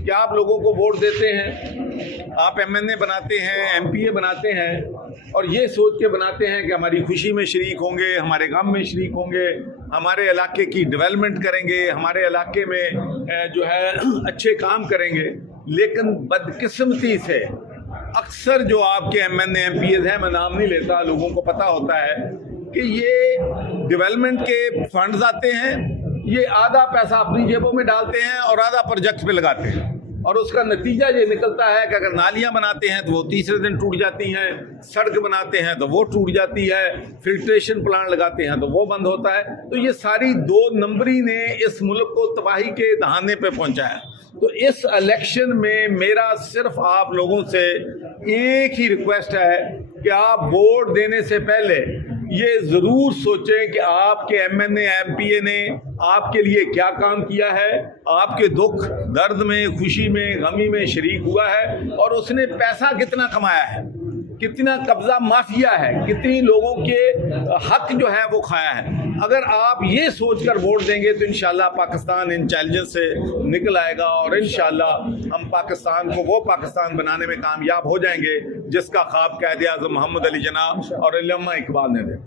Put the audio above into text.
क्या आप लोगों को वोट देते हैं, आप एमएनए बनाते हैं, एमपीए बनाते हैं और ये सोच के बनाते हैं कि हमारी खुशी में शरीक होंगे, हमारे गम में शरीक होंगे, हमारे इलाके की डेवलपमेंट करेंगे, हमारे इलाके में जो है अच्छे काम करेंगे। लेकिन बदकिस्मती से अक्सर जो आपके एमएनए एमपीए हैं, मैं नाम नहीं लेता, लोगों को पता होता है कि ये डेवलपमेंट के फंड्स आते हैं, ये आधा पैसा अपनी जेबों में डालते हैं और आधा प्रोजेक्ट पे लगाते हैं और उसका नतीजा ये निकलता है कि अगर नालियां बनाते हैं तो वो तीसरे दिन टूट जाती हैं, सड़क बनाते हैं तो वो टूट जाती है, फिल्ट्रेशन प्लांट लगाते हैं तो वो बंद होता है। तो ये सारी दो नंबरी ने इस मुल्क को तबाही के दहाने पे पहुंचाया। तो इस इलेक्शन में मेरा सिर्फ आप लोगों से एक ही रिक्वेस्ट है कि आप वोट देने से पहले ये ज़रूर सोचें कि आपके एमएनए एमपीए ने आपके लिए क्या काम किया है, आपके दुख दर्द में, खुशी में, गमी में शरीक हुआ है और उसने पैसा कितना कमाया है, कितना कब्जा माफिया है, कितनी लोगों के हक जो है वो खाया है। अगर आप ये सोचकर वोट देंगे तो इंशाल्लाह पाकिस्तान इन चैलेंजेस से निकल आएगा और इंशाल्लाह हम पाकिस्तान को वो पाकिस्तान बनाने में कामयाब हो जाएंगे जिसका ख्वाब कायद-ए-आज़म मोहम्मद अली जिन्ना और अल्लामा इकबाल ने दिया।